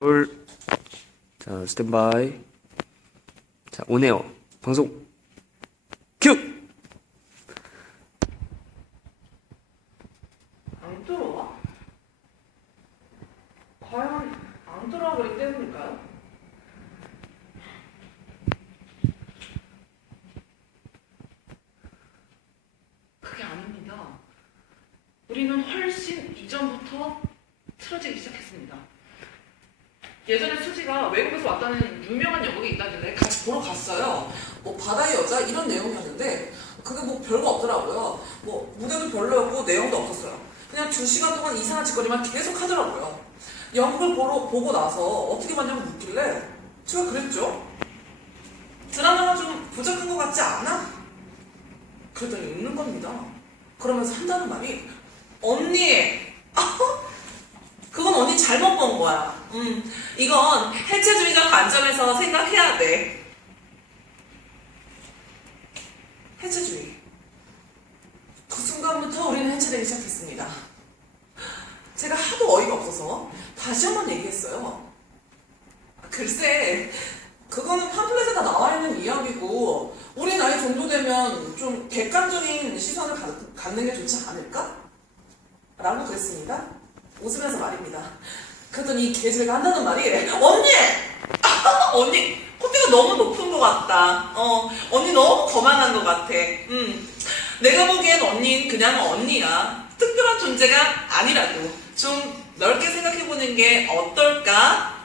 둘. 자, 스탠바이. 자, 오네요. 방송. 큐! 안 들어와? 과연 안 들어가기 때문일까요? 그게 아닙니다. 우리는 훨씬 이전부터 틀어지기 시작했습니다. 예전에 수지가 외국에서 왔다는 유명한 여국이 있다길래 같이 보러 갔어요. 뭐 바다의 여자 이런 내용이었는데 그게 뭐 별거 없더라고요. 뭐 무대도 별로였고 내용도 없었어요. 그냥 두 시간 동안 이상한 짓거리만 계속 하더라고요. 연극을 보러, 보고 나서 어떻게 봤냐고 묻길래 제가 그랬죠. 드라마가 좀 부족한 것 같지 않아? 그랬더니 웃는 겁니다. 그러면서 한다는 말이 언니 잘못 본 거야. 음, 이건 해체주의적 관점에서 생각해야 돼. 해체주의. 그 순간부터 우리는 해체되기 시작했습니다. 제가 하도 어이가 없어서 다시 한 번 얘기했어요. 글쎄, 그거는 팜플렛에 다 나와 있는 이야기고, 우리 나이 정도 되면 좀 객관적인 시선을 가- 갖는 게 좋지 않을까? 라고 그랬습니다. 웃으면서 말입니다. 그랬더니 이 개질가 한다는 말이, 언니! 언니, 콧대가 너무 높은 것 같다. 어, 언니 너무 거만한 것 같아. 음, 내가 보기엔 언니는 그냥 언니야. 특별한 존재가 아니라고. 좀 넓게 생각해보는 게 어떨까?